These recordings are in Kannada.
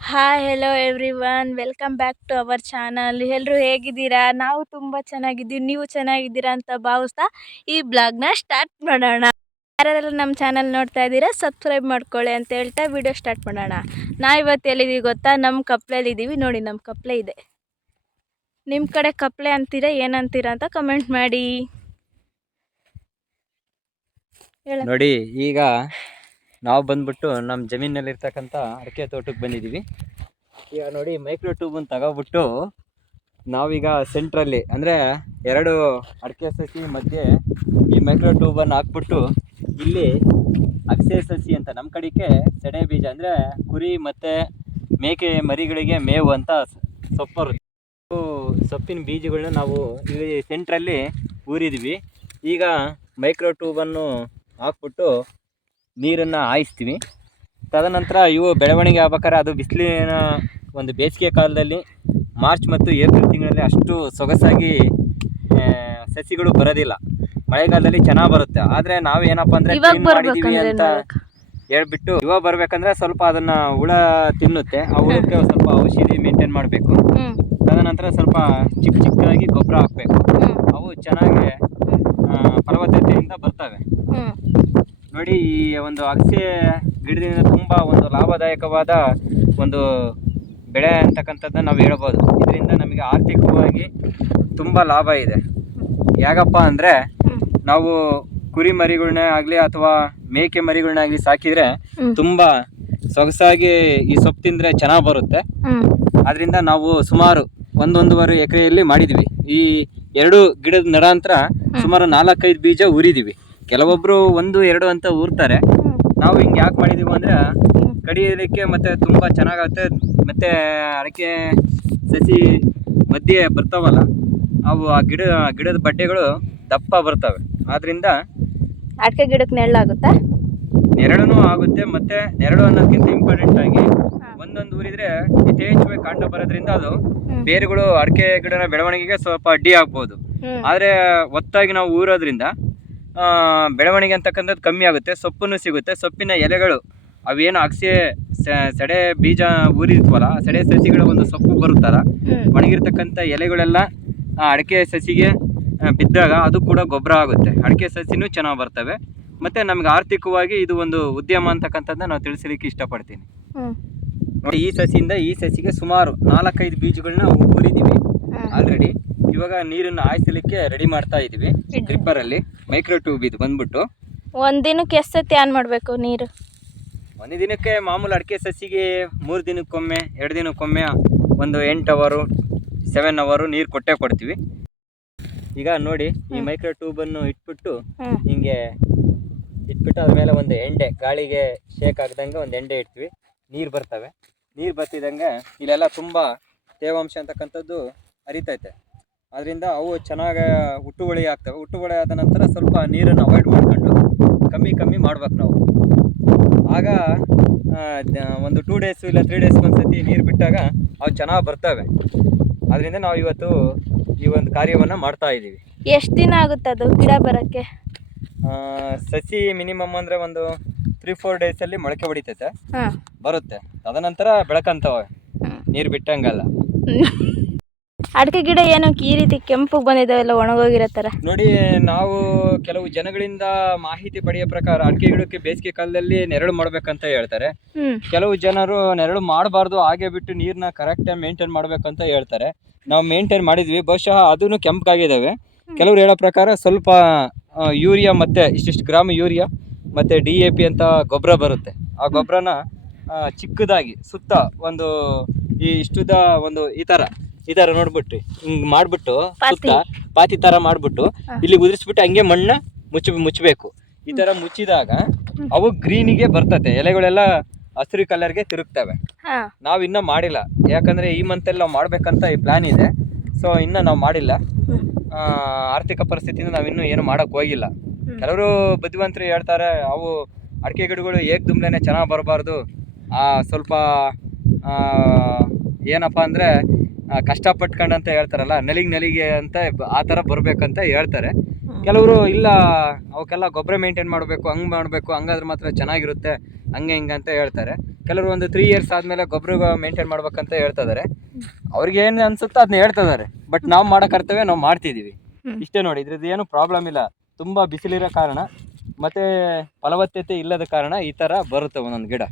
Hi hello everyone welcome back to our channel ಎಲ್ಲರೂ ಹೇಗಿದ್ದೀರಾ? ನಾವು ತುಂಬ ಚೆನ್ನಾಗಿದ್ದೀವಿ. ನೀವು ಚೆನ್ನಾಗಿದ್ದೀರಾ ಅಂತ ಭಾವಿಸ್ತಾ ಈ ಬ್ಲಾಗ್ನ ಸ್ಟಾರ್ಟ್ ಮಾಡೋಣ. ಯಾರೆಲ್ಲ ನಮ್ಮ ಚಾನಲ್ ನೋಡ್ತಾ ಇದ್ದೀರಾ ಸಬ್ಸ್ಕ್ರೈಬ್ ಮಾಡ್ಕೊಳ್ಳಿ ಅಂತ ಹೇಳ್ತಾ ವಿಡಿಯೋ ಸ್ಟಾರ್ಟ್ ಮಾಡೋಣ. ನಾ ಇವತ್ತು ಎಲ್ಲಿದ್ದೀವಿ ಗೊತ್ತಾ? ನಮ್ಮ ಕಪ್ಲೆಯಲ್ಲಿ ಇದ್ದೀವಿ. ನೋಡಿ ನಮ್ಮ ಕಪ್ಲೆ ಇದೆ ನಿಮ್ಮ ಕಡೆ ಕಪ್ಲೆ ಅಂತೀರಾ ಏನಂತೀರಾ ಅಂತ ಕಮೆಂಟ್ ಮಾಡಿ. ನೋಡಿ, ಈಗ ನಾವು ಬಂದ್ಬಿಟ್ಟು ನಮ್ಮ ಜಮೀನಲ್ಲಿ ಇರ್ತಕ್ಕಂಥ ಅಡಿಕೆ ತೋಟಕ್ಕೆ ಬಂದಿದ್ದೀವಿ ಈಗ ನೋಡಿ ಮೈಕ್ರೋ ಟ್ಯೂಬನ್ನು ತಗೋಬಿಟ್ಟು ನಾವೀಗ ಸೆಂಟ್ರಲ್ಲಿ ಅಂದರೆ ಎರಡು ಅಡಿಕೆ ಸಸಿ ಮಧ್ಯೆ ಈ ಮೈಕ್ರೋ ಟ್ಯೂಬನ್ನು ಹಾಕ್ಬಿಟ್ಟು ಇಲ್ಲಿ ಅಗಸೆ ಸಸಿ ಅಂತ ನಮ್ಮ ಕಡೆಗೆ ಸೆಡೆ ಬೀಜ ಅಂದರೆ ಕುರಿ ಮತ್ತು ಮೇಕೆ ಮರಿಗಳಿಗೆ ಮೇವು ಅಂತ ಸೊಪ್ಪು ಸೊಪ್ಪಿನ ಬೀಜಗಳನ್ನ ನಾವು ಇಲ್ಲಿ ಸೆಂಟ್ರಲ್ಲಿ ಊರಿದ್ವಿ. ಈಗ ಮೈಕ್ರೋ ಟ್ಯೂಬನ್ನು ಹಾಕ್ಬಿಟ್ಟು ನೀರನ್ನು ಹಾಯಿಸ್ತೀವಿ. ತದನಂತರ ಇವು ಬೆಳವಣಿಗೆ ಆಗ್ಬೇಕಾದ್ರೆ ಅದು ಬಿಸಿಲಿನ ಒಂದು ಬೇಸಿಗೆ ಕಾಲದಲ್ಲಿ ಮಾರ್ಚ್ ಮತ್ತು ಏಪ್ರಿಲ್ ತಿಂಗಳಲ್ಲಿ ಅಷ್ಟು ಸೊಗಸಾಗಿ ಸಸಿಗಳು ಬರೋದಿಲ್ಲ. ಮಳೆಗಾಲದಲ್ಲಿ ಚೆನ್ನಾಗಿ ಬರುತ್ತೆ. ಆದರೆ ನಾವು ಏನಪ್ಪ ಅಂದರೆ ಮಾಡಿದ್ದೀವಿ ಅಂತ ಹೇಳ್ಬಿಟ್ಟು ಇವಾಗ ಬರ್ಬೇಕಂದ್ರೆ ಸ್ವಲ್ಪ ಅದನ್ನ ಹುಳ ತಿನ್ನುತ್ತೆ. ಆ ಹುಳಕ್ಕೆ ಸ್ವಲ್ಪ ಔಷಧಿ ಮೇಂಟೈನ್ ಮಾಡಬೇಕು. ತದನಂತರ ಸ್ವಲ್ಪ ಚಿಕ್ಕ ಚಿಕ್ಕದಾಗಿ ಗೊಬ್ಬರ ಹಾಕಬೇಕು. ಅವು ಚೆನ್ನಾಗಿ ಫಲವತ್ತತೆಯಿಂದ ಬರ್ತವೆ. ನೋಡಿ ಈ ಒಂದು ಅಗಸೆ ಗಿಡದಿಂದ ತುಂಬ ಒಂದು ಲಾಭದಾಯಕವಾದ ಒಂದು ಬೆಳೆ ಅಂತಕ್ಕಂಥದ್ದನ್ನ ನಾವು ಹೇಳ್ಬೋದು. ಇದರಿಂದ ನಮಗೆ ಆರ್ಥಿಕವಾಗಿ ತುಂಬ ಲಾಭ ಇದೆ. ಯಾಕಪ್ಪ ಅಂದರೆ ನಾವು ಕುರಿ ಮರಿಗಳನ್ನೇ ಆಗಲಿ ಅಥವಾ ಮೇಕೆ ಮರಿಗಳನ್ನೇ ಆಗಲಿ ಸಾಕಿದರೆ. ತುಂಬ ಸೊಗಸಾಗಿ ಈ ಸೊಪ್ಪು ತಿಂದರೆ ಚೆನ್ನಾಗಿ ಬರುತ್ತೆ. ಅದರಿಂದ ನಾವು ಸುಮಾರು ಒಂದೊಂದೂವರೆ ಎಕರೆಯಲ್ಲಿ ಮಾಡಿದ್ವಿ. ಈ ಎರಡು ಗಿಡದ ನಡಾಂತರ ಸುಮಾರು ನಾಲ್ಕೈದು ಬೀಜ ಉರಿದೀವಿ. ಕೆಲವೊಬ್ಬರು ಒಂದು ಎರಡು ಅಂತ ಊರ್ತಾರೆ ನಾವು ಹಿಂಗೆ ಯಾಕೆ ಮಾಡಿದೀವಿ ಅಂದರೆ ಕಡಿಯಲಿಕ್ಕೆ ಮತ್ತು ತುಂಬ ಚೆನ್ನಾಗುತ್ತೆ ಮತ್ತು ಅಡಿಕೆ ಸಸಿ ಮಧ್ಯೆ ಬರ್ತಾವಲ್ಲ ಅವು ಆ ಗಿಡ ಗಿಡದ ಬಟ್ಟೆಗಳು ದಪ್ಪ ಬರ್ತವೆ. ಆದ್ದರಿಂದ ಅಡಿಕೆ ಗಿಡಕ್ಕೆ ನೆರಳಾಗುತ್ತಾ? ನೆರಳೂ ಆಗುತ್ತೆ ಮತ್ತು ನೆರಳು ಅನ್ನೋದಕ್ಕಿಂತ ಇಂಪಾರ್ಟೆಂಟ್ ಆಗಿ ಒಂದೊಂದು ಊರಿದ್ರೆ ಯಥೇಚ್ಛವಾಗಿ ಕಂಡು ಬರೋದ್ರಿಂದ ಅದು ಬೇರುಗಳು ಅಡಿಕೆ ಗಿಡನ ಬೆಳವಣಿಗೆಗೆ ಸ್ವಲ್ಪ ಅಡ್ಡಿ ಆಗ್ಬೋದು. ಆದ್ರೆ ಒತ್ತಾಗಿ ನಾವು ಊರೋದ್ರಿಂದ ಬೆಳವಣಿಗೆ ಅಂತಕ್ಕಂಥದ್ದು ಕಮ್ಮಿ ಆಗುತ್ತೆ ಸೊಪ್ಪನ್ನು ಸಿಗುತ್ತೆ ಸೊಪ್ಪಿನ ಎಲೆಗಳು ಅವೇನು ಅಗಸೆ ಸಡೆ ಸೆಡೆ ಬೀಜ ಊರಿರ್ತೀವಲ್ಲ ಸಡೆ ಸಸಿಗಳ ಒಂದು ಸೊಪ್ಪು ಬರುತ್ತಲ್ಲ ಒಣಗಿರ್ತಕ್ಕಂಥ ಎಲೆಗಳೆಲ್ಲ ಆ ಅಡಿಕೆ ಸಸಿಗೆ ಬಿದ್ದಾಗ ಅದು ಕೂಡ ಗೊಬ್ಬರ ಆಗುತ್ತೆ. ಅಡಿಕೆ ಸಸಿನೂ ಚೆನ್ನಾಗಿ ಬರ್ತವೆ. ಮತ್ತು ನಮ್ಗೆ ಆರ್ಥಿಕವಾಗಿ ಇದು ಒಂದು ಉದ್ಯಮ ಅಂತಕ್ಕಂಥದ್ದನ್ನ ನಾವು ತಿಳಿಸಲಿಕ್ಕೆ ಇಷ್ಟಪಡ್ತೀನಿ. ನೋಡಿ ಈ ಸಸಿಯಿಂದ ಈ ಸಸಿಗೆ ಸುಮಾರು ನಾಲ್ಕೈದು ಬೀಜಗಳನ್ನ ಊರಿದ್ದೀವಿ ಆಲ್ರೆಡಿ ಇವಾಗ ನೀರನ್ನು ಹಾಯಿಸಲಿಕ್ಕೆ ರೆಡಿ ಮಾಡ್ತಾ ಇದೀವಿ ಡ್ರಿಪ್ಪರ್ ಅಲ್ಲಿ. ಮೈಕ್ರೋ ಟ್ಯೂಬ್ ಇದು ಬಂದ್ಬಿಟ್ಟು. ಒಂದಿನಕ್ಕೆ ದಿನಕ್ಕೆ ಎಷ್ಟು ಸತಿ ಆನ್ ಮಾಡಬೇಕು ನೀರು? ಒಂದು ದಿನಕ್ಕೆ ಮಾಮೂಲು ಅಡಿಕೆ ಸಸಿಗೆ ಮೂರು ದಿನಕ್ಕೊಮ್ಮೆ ಎರಡು ದಿನಕ್ಕೊಮ್ಮೆ ಒಂದು ಎಂಟು ಅವರು ಸೆವೆನ್ ಅವರು ನೀರು ಕೊಟ್ಟೆ ಕೊಡ್ತೀವಿ. ಈಗ ನೋಡಿ ಈ. ಮೈಕ್ರೋ ಟ್ಯೂಬನ್ನು ಇಟ್ಬಿಟ್ಟು ಹಿಂಗೆ ಇಟ್ಬಿಟ್ಟು ಅದ್ರ ಮೇಲೆ ಒಂದು ಎಂಡೆ ಗಾಳಿಗೆ ಶೇಕ್ ಆಗ್ದಂಗೆ ಒಂದು ಎಂಡೆ ಇಡ್ತೀವಿ. ನೀರು ಬರ್ತವೆ. ನೀರು ಬರ್ತಿದ್ದಂಗೆ ಇಲ್ಲೆಲ್ಲ ತುಂಬ ತೇವಾಂಶ ಅಂತಕ್ಕಂಥದ್ದು ಹರಿತೈತೆ ಅದರಿಂದ ಅವು ಚೆನ್ನಾಗಿ ಹುಟ್ಟುವಳಿ ಆಗ್ತವೆ. ಹುಟ್ಟುವಳಿ ಆದ ನಂತರ ಸ್ವಲ್ಪ ನೀರನ್ನು ಅವಾಯ್ಡ್ ಮಾಡ್ಕೊಂಡು ಕಮ್ಮಿ ಕಮ್ಮಿ ಮಾಡ್ಬೇಕು ನಾವು. ಆಗ ಒಂದು ಟೂ ಡೇಸು ಇಲ್ಲ ತ್ರೀ ಡೇಸ್ ಒಂದು ಸತಿ ನೀರು ಬಿಟ್ಟಾಗ ಅವು ಚೆನ್ನಾಗಿ ಬರ್ತವೆ. ಅದರಿಂದ ನಾವು ಇವತ್ತು ಈ ಒಂದು ಕಾರ್ಯವನ್ನು ಮಾಡ್ತಾ ಇದ್ದೀವಿ. ಎಷ್ಟು ದಿನ ಆಗುತ್ತೆ ಅದು ಗಿಡ ಬರೋಕ್ಕೆ? ಸಸಿ ಮಿನಿಮಮ್ ಅಂದರೆ ಒಂದು ತ್ರೀ ಫೋರ್ ಅಲ್ಲಿ ಮೊಳಕೆ ಹೊಡಿತೈತೆ ಹಾಂ. ಬರುತ್ತೆ. ತದನಂತರ ಬೆಳಕಂತವೆ ನೀರು ಬಿಟ್ಟಂಗಲ್ಲ. ಅಡಿಕೆ ಗಿಡ ಏನು ಈ ರೀತಿ ಕೆಂಪು ಬಂದಿದ್ದಾವೆಲ್ಲ ಒಣಗೋಗಿರೋ ಥರ ನೋಡಿ ನಾವು ಕೆಲವು ಜನಗಳಿಂದ ಮಾಹಿತಿ ಪಡೆಯ ಪ್ರಕಾರ ಅಡಿಕೆ ಗಿಡಕ್ಕೆ ಬೇಸಿಗೆ ಕಾಲದಲ್ಲಿ ನೆರಳು ಮಾಡ್ಬೇಕಂತ ಹೇಳ್ತಾರೆ. ಕೆಲವು ಜನರು ನೆರಳು ಮಾಡಬಾರ್ದು ಹಾಗೆ ಬಿಟ್ಟು ನೀರನ್ನ ಕರೆಕ್ಟಾಗಿ ಮೇಂಟೈನ್ ಮಾಡ್ಬೇಕಂತ ಹೇಳ್ತಾರೆ. ನಾವು ಮೇಂಟೈನ್ ಮಾಡಿದ್ವಿ. ಬಹುಶಃ ಅದೂ ಕೆಂಪಗಾಗಿದ್ದಾವೆ ಕೆಲವ್ರು ಹೇಳೋ ಪ್ರಕಾರ ಸ್ವಲ್ಪ ಯೂರಿಯಾ ಮತ್ತೆ ಇಷ್ಟಿಷ್ಟು ಗ್ರಾಮ್ ಯೂರಿಯಾ ಮತ್ತು ಡಿ ಎ ಪಿ ಅಂತ ಗೊಬ್ಬರ ಬರುತ್ತೆ. ಆ ಗೊಬ್ಬರನ ಚಿಕ್ಕದಾಗಿ ಸುತ್ತ ಒಂದು ಈ ಇಷ್ಟುದ ಒಂದು ಈ ಥರ ಈ ಥರ ನೋಡ್ಬಿಟ್ಟು ಹಿಂಗೆ ಮಾಡಿಬಿಟ್ಟು ಸುತ್ತ ಪಾತಿ ಥರ ಮಾಡಿಬಿಟ್ಟು ಇಲ್ಲಿ ಉದುರಿಸ್ಬಿಟ್ಟು ಹಂಗೆ ಮಣ್ಣ ಮುಚ್ಚ ಮುಚ್ಚಬೇಕು. ಈ ಥರ ಮುಚ್ಚಿದಾಗ ಅವು ಗ್ರೀನಿಗೆ ಬರ್ತತೆ. ಎಲೆಗಳೆಲ್ಲ ಹಸಿರು ಕಲರ್ಗೆ ತಿರುಗ್ತವೆ. ನಾವು ಇನ್ನೂ ಮಾಡಿಲ್ಲ. ಯಾಕಂದರೆ ಈ ಮಂತಲ್ಲಿ ನಾವು ಮಾಡಬೇಕಂತ ಈ ಪ್ಲ್ಯಾನ್ ಇದೆ. ಸೊ ಇನ್ನೂ ನಾವು ಮಾಡಿಲ್ಲ. ಆ, ಆರ್ಥಿಕ ಪರಿಸ್ಥಿತಿಯಿಂದ ನಾವು ಇನ್ನೂ ಏನು ಮಾಡೋಕ್ಕೆ ಹೋಗಿಲ್ಲ. ಕೆಲವರು ಬುದ್ಧಿವಂತರು ಹೇಳ್ತಾರೆ ಅವು ಅಡಿಕೆ ಗಿಡಗಳು ಏಕ್ ದುಮ್ಲೆನೆ ಚೆನ್ನಾಗಿ ಬರಬಾರ್ದು. ಸ್ವಲ್ಪ ಆ, ಏನಪ್ಪ ಅಂದರೆ ಕಷ್ಟಪಟ್ಕೊಂಡು ಅಂತ ಹೇಳ್ತಾರಲ್ಲ ನಲಿಗೆ ನಲಿಗೆ ಅಂತ ಆ ಥರ ಬರಬೇಕಂತ ಹೇಳ್ತಾರೆ. ಕೆಲವರು ಇಲ್ಲ ಅವಕ್ಕೆಲ್ಲ ಗೊಬ್ಬರ ಮೇಂಟೈನ್ ಮಾಡಬೇಕು ಹಂಗೆ ಮಾಡಬೇಕು ಹಂಗಾದ್ರೆ ಮಾತ್ರ ಚೆನ್ನಾಗಿರುತ್ತೆ ಹಂಗೆ ಹಿಂಗೆ ಅಂತ ಹೇಳ್ತಾರೆ. ಕೆಲವರು ಒಂದು ತ್ರೀ ಇಯರ್ಸ್ ಆದಮೇಲೆ ಗೊಬ್ಬರ ಮೇಂಟೈನ್ ಮಾಡ್ಬೇಕಂತ ಹೇಳ್ತಾ ಇದ್ದಾರೆ ಅವ್ರಿಗೆ ಏನು ಅನ್ಸುತ್ತೋ ಅದನ್ನ ಹೇಳ್ತಾ ಬಟ್ ನಾವು ಮಾಡೋ ಕರ್ತವ್ಯ ನಾವು ಮಾಡ್ತಿದ್ದೀವಿ ಇಷ್ಟೇ ನೋಡಿ ಇದ್ರದ್ದು ಏನು ಪ್ರಾಬ್ಲಮ್ ಇಲ್ಲ. ತುಂಬ ಬಿಸಿಲಿರೋ ಕಾರಣ ಮತ್ತೆ ಫಲವತ್ತತೆ ಇಲ್ಲದ ಕಾರಣ ಈ ತರ ಬರುತ್ತೆ ಒಂದೊಂದು ಗಿಡ.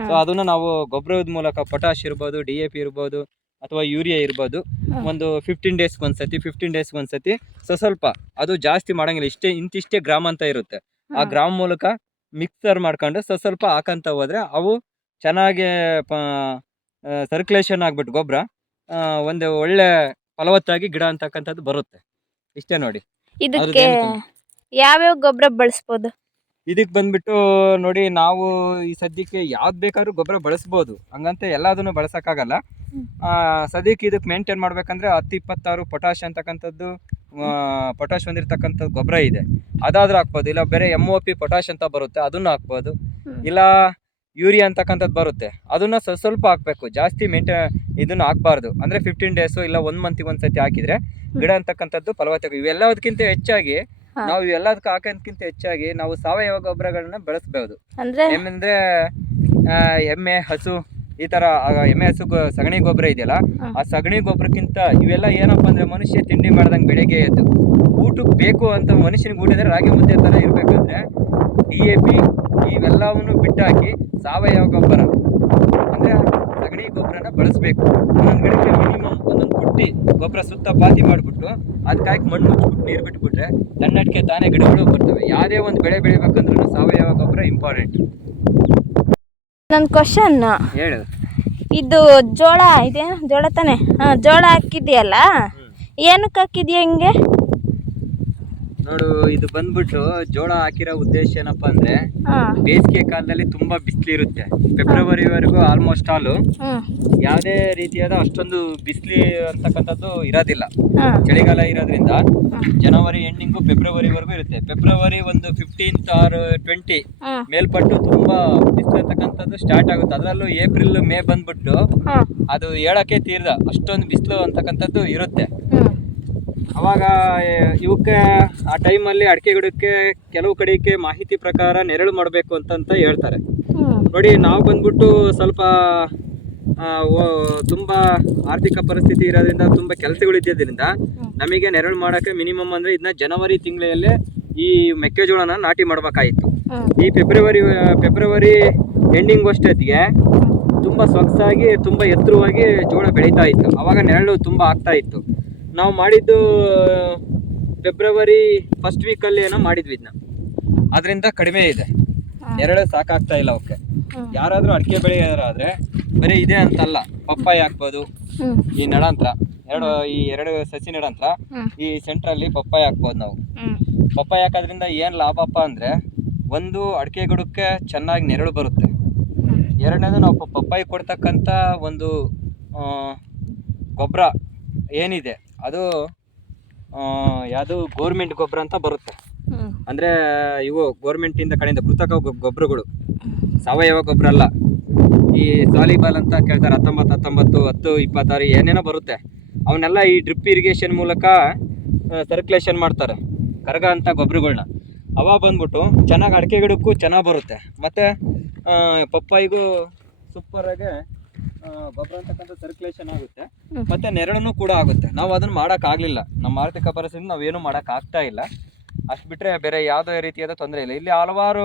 ಸೊ ಅದನ್ನು ನಾವು ಗೊಬ್ಬರದ ಮೂಲಕ ಪೊಟಾಶ್ ಇರ್ಬೋದು ಡಿ ಎ ಪಿ ಇರ್ಬೋದು ಅಥವಾ ಯೂರಿಯಾ ಇರ್ಬೋದು ಒಂದು ಫಿಫ್ಟೀನ್ ಡೇಸ್ಗೆ ಒಂದ್ಸತಿ ಫಿಫ್ಟೀನ್ ಡೇಸ್ಗೆ ಒಂದ್ಸತಿ ಸೊ ಸ್ವಲ್ಪ ಅದು ಜಾಸ್ತಿ ಮಾಡಂಗಿಲ್ಲ ಇಷ್ಟೇ ಇಂತಿಷ್ಟೇ ಗ್ರಾಮ್ ಅಂತ ಇರುತ್ತೆ ಆ. ಗ್ರಾಮ್ ಮೂಲಕ ಮಿಕ್ಸರ್ ಮಾಡ್ಕೊಂಡು ಸೊ ಸ್ವಲ್ಪ ಹಾಕಂತ ಹೋದ್ರೆ ಅವು ಚೆನ್ನಾಗಿ ಸರ್ಕ್ಯುಲೇಷನ್ ಆಗ್ಬಿಟ್ಟು ಗೊಬ್ಬರ ಒಂದು ಒಳ್ಳೆ ಫಲವತ್ತಾಗಿ ಗಿಡ ಅಂತಕ್ಕಂಥದ್ದು ಬರುತ್ತೆ ಇಷ್ಟೇ ನೋಡಿ ಇದಕ್ಕೆ? ಯಾವ್ಯಾವ ಗೊಬ್ಬರ ಬಳಸ್ಬೋದು? ಇದಕ್ಕೆ ಬಂದ್ಬಿಟ್ಟು ನೋಡಿ ನಾವು ಈ ಸದ್ಯಕ್ಕೆ ಯಾವ್ದು ಬೇಕಾದ್ರೂ ಗೊಬ್ಬರ ಬಳಸ್ಬೋದು. ಹಂಗಂತ ಎಲ್ಲದನ್ನು ಬಳಸೋಕ್ಕಾಗಲ್ಲ. ಆ, ಸದ್ಯಕ್ಕೆ ಇದಕ್ಕೆ ಮೇಂಟೈನ್ ಮಾಡ್ಬೇಕಂದ್ರೆ ಹತ್ತು ಇಪ್ಪತ್ತಾರು ಪೊಟಾಶ್ ಅಂತಕ್ಕಂಥದ್ದು ಪೊಟಾಶ್ ಹೊಂದಿರತಕ್ಕಂಥದ್ದು ಗೊಬ್ಬರ ಇದೆ. ಅದಾದ್ರೂ ಹಾಕ್ಬೋದು. ಇಲ್ಲ ಬೇರೆ ಎಂ ಒ ಪಿ ಪೊಟಾಶ್ ಅಂತ ಬರುತ್ತೆ ಅದನ್ನು ಹಾಕ್ಬೋದು. ಇಲ್ಲ ಯೂರಿಯಾ ಅಂತಕ್ಕಂಥದ್ದು ಬರುತ್ತೆ. ಅದನ್ನ ಸ್ವಲ್ಪ ಸ್ವಲ್ಪ ಹಾಕ್ಬೇಕು. ಜಾಸ್ತಿ ಮೇಂಟೈನ್ ಇದನ್ನ ಹಾಕ್ಬಾರ್ದು. ಅಂದ್ರೆ ಫಿಫ್ಟೀನ್ ಡೇಸು ಇಲ್ಲ ಒಂದು ಮಂತಿಗೆ ಒಂದ್ಸತಿ ಹಾಕಿದ್ರೆ ಗಿಡ ಅಂತಕ್ಕಂಥದ್ದು ಫಲವತ್ತ ಇವೆಲ್ಲದಕ್ಕಿಂತ ಹೆಚ್ಚಾಗಿ. ನಾವು ಎಲ್ಲದಕ್ಕೂ ಹಾಕೋದಕ್ಕಿಂತ ಹೆಚ್ಚಾಗಿ ನಾವು ಸಾವಯವ ಗೊಬ್ಬರಗಳನ್ನ ಬಳಸಬಹುದು ಅಂದ್ರೆ? ಏನಂದ್ರೆ ಆ, ಎಮ್ಮೆ ಹಸು ಈ ತರ ಎಮ್ಮೆ ಹಸು ಸಗಣಿ ಗೊಬ್ಬರ ಇದೆಯಲ್ಲ ಆ ಸಗಣಿ ಗೊಬ್ಬರಕ್ಕಿಂತ ಇವೆಲ್ಲ ಏನಪ್ಪಾ ಅಂದ್ರೆ ಮನುಷ್ಯ ತಿಂಡಿ ಮಾಡ್ದಂಗೆ ಬೆಳಿಗ್ಗೆ ಎದ್ದು ಊಟಕ್ಕೆ ಬೇಕು ಅಂತ ಮನುಷ್ಯನಿಗೆ ಊಟ ಅಂದ್ರೆ ರಾಗಿ ಮುದ್ದೆ ತರ ಇರ್ಬೇಕಂದ್ರೆ ಡಿ ಎ ಪಿ ಇವೆಲ್ಲವನ್ನು ಬಿಟ್ಟಾಕಿ ಸಾವಯವ ಗೊಬ್ಬರ. ಅಂದ್ರೆ ಸಗಣಿ ಗೊಬ್ಬರನ ಬಳಸಬೇಕು. ಒಂದೊಂದು ಗಿಡಕ್ಕೆ ಮಿನಿಮಮ್ ಒಂದೊಂದು ಪುಟ್ಟಿ ಗೊಬ್ಬರ ಸುತ್ತ ಪಾತಿ ಮಾಡಿಬಿಟ್ಟು ಅದಕ್ಕಾಗಿ ಮಣ್ಣು ಮುಚ್ಚಿಬಿಟ್ಟು ನೀರು ಬಿಟ್ಬಿಟ್ರೆ ತನ್ನಟ್ಕೆ ತಾನೇ ಗಿಡಗಳು ಬರ್ತವೆ. ಯಾವುದೇ ಒಂದು ಬೆಳೆ ಬೆಳಿಬೇಕಂದ್ರೂ ಸಾವಯವ ಗೊಬ್ಬರ ಇಂಪಾರ್ಟೆಂಟ್ ನನ್ನ ಕ್ವಶನ್ ಹೇಳು. ಇದು ಜೋಳ ಇದೆ ಜೋಳ ತಾನೆ? ಹಾ ಜೋಳ ಹಾಕಿದ್ಯಲ್ಲ ಏನಕ್ಕೆ ಹಾಕಿದ್ಯಾ ಹಿಂಗೆ? ನೋಡು ಇದು ಬಂದ್ಬಿಟ್ಟು ಜೋಳ ಹಾಕಿರೋ ಉದ್ದೇಶ ಏನಪ್ಪಾ ಅಂದ್ರೆ ಬೇಸಿಗೆ ಕಾಲದಲ್ಲಿ ತುಂಬಾ ಬಿಸಿಲು ಇರುತ್ತೆ ಫೆಬ್ರವರಿವರೆಗೂ ಆಲ್ಮೋಸ್ಟ್ ಆಲ್ ಯಾವುದೇ ರೀತಿಯಾದ ಅಷ್ಟೊಂದು ಬಿಸಿಲು ಅಂತಕ್ಕಂಥದ್ದು ಇರೋದಿಲ್ಲ. ಚಳಿಗಾಲ ಇರೋದ್ರಿಂದ ಜನವರಿ ಎಂಡಿಂಗು ಫೆಬ್ರವರಿವರೆಗೂ ಇರುತ್ತೆ. ಫೆಬ್ರವರಿ ಒಂದು ಫಿಫ್ಟೀನ್ತ್ ಆರ್ ಟ್ವೆಂಟಿ ಮೇಲ್ಪಟ್ಟು ತುಂಬಾ ಬಿಸಿಲು ಅಂತಕ್ಕಂಥದ್ದು ಸ್ಟಾರ್ಟ್ ಆಗುತ್ತೆ. ಅದರಲ್ಲೂ ಏಪ್ರಿಲ್ ಮೇ ಬಂದ್ಬಿಟ್ಟು ಅದು ಹೇಳಕ್ಕೆ ತೀರ್ದ. ಅಷ್ಟೊಂದು ಬಿಸಿಲು ಅಂತಕ್ಕಂಥದ್ದು ಇರುತ್ತೆ. ಅವಾಗ ಇವಕ್ಕೆ ಆ ಟೈಮಲ್ಲಿ ಅಡಿಕೆ ಗಿಡಕ್ಕೆ ಕೆಲವು ಕಡೆಗೆ ಮಾಹಿತಿ ಪ್ರಕಾರ ನೆರಳು ಮಾಡಬೇಕು ಅಂತಂತ ಹೇಳ್ತಾರೆ. ನೋಡಿ ನಾವು ಬಂದ್ಬಿಟ್ಟು ಸ್ವಲ್ಪ ತುಂಬಾ ಆರ್ಥಿಕ ಪರಿಸ್ಥಿತಿ ಇರೋದ್ರಿಂದ ತುಂಬಾ ಕೆಲಸಗಳು ಇದ್ದಿದ್ದರಿಂದ ನಮಗೆ ನೆರಳು ಮಾಡಕ್ಕೆ ಮಿನಿಮಮ್ ಅಂದ್ರೆ ಇದನ್ನ ಜನವರಿ ತಿಂಗಳಲ್ಲೇ ಈ ಮೆಕ್ಕೆಜೋಳನ ನಾಟಿ ಮಾಡ್ಬೇಕಾಗಿತ್ತು ಈ ಫೆಬ್ರವರಿ ಫೆಬ್ರವರಿ ಎಂಡಿಂಗ್ ಅಷ್ಟೊತ್ತಿಗೆ ತುಂಬಾ ಸೊಗಸಾಗಿ ತುಂಬಾ ಎತ್ತರವಾಗಿ ಜೋಳ ಬೆಳೀತಾ ಇತ್ತು. ಅವಾಗ ನೆರಳು ತುಂಬಾ ಆಗ್ತಾ ಇತ್ತು. ನಾವು ಮಾಡಿದ್ದು ಫೆಬ್ರವರಿ ಫಸ್ಟ್ ವೀಕಲ್ಲಿ ಏನೋ ಮಾಡಿದ್ವಿ ಇದನ್ನ ಅದರಿಂದ ಕಡಿಮೆ ಇದೆ. ಎರಡು ಸಾಕಾಗ್ತಾ ಇಲ್ಲ ಅವಕ್ಕೆ. ಯಾರಾದರೂ ಅಡಿಕೆ ಬೆಳೆಯೋರಾದ್ರೆ ಬರೀ ಇದೆ ಅಂತಲ್ಲ ಪಪ್ಪಾಯಿ ಹಾಕ್ಬೋದು ಈ ನಡಂತ್ರ ಎರಡು ಈ ಎರಡು ಸಸಿ ನಡಂತ್ರ. ಈ ಸೆಂಟ್ರಲ್ಲಿ ಪಪ್ಪಾಯಿ ಹಾಕ್ಬೋದು ನಾವು. ಪಪ್ಪಾಯಿ ಹಾಕೋದ್ರಿಂದ ಏನು ಲಾಭಪ್ಪ ಅಂದರೆ ಒಂದು ಅಡಿಕೆ ಗಿಡಕ್ಕೆ ಚೆನ್ನಾಗಿ ನೆರಳು ಬರುತ್ತೆ. ಎರಡನೇದು ನಾವು ಪಪ್ಪಾಯಿ ಕೊಡ್ತಕ್ಕಂಥ ಒಂದು ಗೊಬ್ಬರ ಏನಿದೆ ಅದು ಯಾವುದು ಗೋರ್ಮೆಂಟ್ ಗೊಬ್ಬರ ಅಂತ ಬರುತ್ತೆ. ಅಂದರೆ ಇವು ಗೋರ್ಮೆಂಟಿಂದ ಕಡೆಯಿಂದ ಕೃತಕ ಗೊಬ್ಬರಗಳು ಸಾವಯವ ಗೊಬ್ಬರ ಅಲ್ಲ. ಈ ಸಾಲಿಬಾಲ್ ಅಂತ ಕೇಳ್ತಾರೆ ಹತ್ತೊಂಬತ್ತು ಹತ್ತೊಂಬತ್ತು ಹತ್ತು ಇಪ್ಪತ್ತಾರು ಏನೇನೋ ಬರುತ್ತೆ. ಅವನ್ನೆಲ್ಲ ಈ ಡ್ರಿಪ್ ಇರಿಗೇಷನ್ ಮೂಲಕ ಸರ್ಕ್ಯುಲೇಷನ್ ಮಾಡ್ತಾರೆ ಕರಗ ಅಂತ ಗೊಬ್ಬರಗಳನ್ನ ಅವ ಬಂದ್ಬಿಟ್ಟು ಚೆನ್ನಾಗಿ ಅಡಿಕೆ ಗಿಡಕ್ಕೂ ಚೆನ್ನಾಗಿ ಬರುತ್ತೆ. ಮತ್ತು ಪಪ್ಪಾಯಿಗೂ ಸೂಪರಾಗೆ ಗೊಬ್ಬರ ಅಂತಕ್ಕಂಥ ಸರ್ಕ್ಯುಲೇಷನ್ ಆಗುತ್ತೆ. ಮತ್ತೆ ನೆರಳನ್ನು ಕೂಡ ಆಗುತ್ತೆ. ನಾವು ಅದನ್ನ ಮಾಡಕ್ ಆಗ್ಲಿಲ್ಲ. ನಮ್ಮ ಆರ್ಥಿಕ ಪರಿಸ್ಥಿತಿ ನಾವೇನು ಆಗ್ತಾ ಇಲ್ಲ. ಅಷ್ಟು ಬಿಟ್ಟರೆ ಬೇರೆ ಯಾವುದೇ ರೀತಿಯಾದ ತೊಂದರೆ ಇಲ್ಲ. ಇಲ್ಲಿ ಹಲವಾರು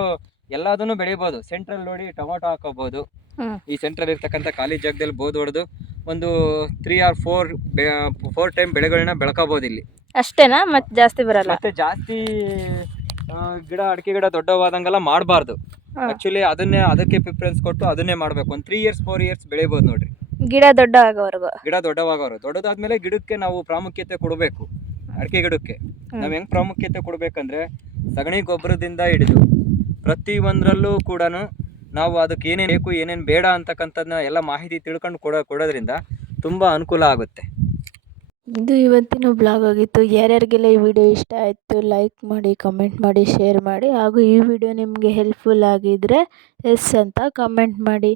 ಎಲ್ಲದನ್ನು ಬೆಳಿಬೋದು. ಸೆಂಟ್ರಲ್ ನೋಡಿ ಟೊಮೊಟೊ ಹಾಕೋಬಹುದು ಈ ಸೆಂಟ್ರಲ್ ಇರ್ತಕ್ಕಂಥ ಖಾಲಿ ಜಾಗದಲ್ಲಿ ಬೋದ್ ಹೊಡೆದು ಒಂದು three or four four time ಬೆಳೆಗಳನ್ನ ಬೆಳ್ಕೋಬೋದು ಇಲ್ಲಿ. ಅಷ್ಟೇನಾ? ಮತ್ತೆ ಜಾಸ್ತಿ ಬರಲ್ಲ? ಮತ್ತೆ ಜಾಸ್ತಿ ಗಿಡ ಅಡಿಕೆ ಗಿಡ ದೊಡ್ಡವಾದಂಗೆಲ್ಲ ಮಾಡಬಾರ್ದು. ಆ್ಯಕ್ಚುಲಿ ಆಕ್ಚುಲಿ ಅದನ್ನೇ ಅದಕ್ಕೆ ಪ್ರಿಫರೆನ್ಸ್ ಕೊಟ್ಟು ಅದನ್ನೇ ಮಾಡಬೇಕು. ಒಂದು ತ್ರೀ ಇಯರ್ಸ್ ಫೋರ್ ಇಯರ್ಸ್ ಬೆಳಿಬೋದು ನೋಡ್ರಿ. ಗಿಡ ದೊಡ್ಡ ಆಗೋವರೆಗೂ ಗಿಡ ದೊಡ್ಡವಾಗೋರು. ದೊಡ್ಡದಾದ್ಮೇಲೆ ಗಿಡಕ್ಕೆ ನಾವು ಪ್ರಾಮುಖ್ಯತೆ ಕೊಡಬೇಕು. ಅಡಿಕೆ ಗಿಡಕ್ಕೆ. ನಾವು ಹೆಂಗ್ ಪ್ರಾಮುಖ್ಯತೆ ಕೊಡಬೇಕಂದ್ರೆ ಸಗಣಿ ಗೊಬ್ಬರದಿಂದ ಹಿಡಿದು ಪ್ರತಿ ಒಂದರಲ್ಲೂ ಕೂಡ ನಾವು ಅದಕ್ಕೆ ಏನೇನು ಬೇಕು ಏನೇನು ಬೇಡ ಅಂತಕ್ಕಂಥದ್ದನ್ನ ಎಲ್ಲ ಮಾಹಿತಿ ತಿಳ್ಕೊಂಡು ಕೊಡೋ ಕೊಡೋದ್ರಿಂದ ತುಂಬ ಅನುಕೂಲ ಆಗುತ್ತೆ. ಇದು ಇವತ್ತಿನ ಬ್ಲಾಗ್ ಆಗಿತ್ತು. ಯಾರ್ಯಾರಿಗೆಲ್ಲ ಈ ವಿಡಿಯೋ ಇಷ್ಟ ಆಯಿತು ಲೈಕ್ ಮಾಡಿ ಕಮೆಂಟ್ ಮಾಡಿ ಶೇರ್ ಮಾಡಿ, ಹಾಗೂ ಈ ವಿಡಿಯೋ ನಿಮಗೆ ಹೆಲ್ಪ್ಫುಲ್ ಆಗಿದ್ದರೆ ಎಸ್ ಅಂತ ಕಮೆಂಟ್ ಮಾಡಿ.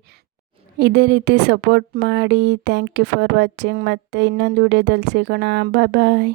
ಇದೇ ರೀತಿ ಸಪೋರ್ಟ್ ಮಾಡಿ. ಥ್ಯಾಂಕ್ ಯು ಫಾರ್ ವಾಚಿಂಗ್ ಮತ್ತು ಇನ್ನೊಂದು ವಿಡಿಯೋದಲ್ಲಿ ಸಿಗೋಣ. ಬಾಯ್ ಬಾಯ್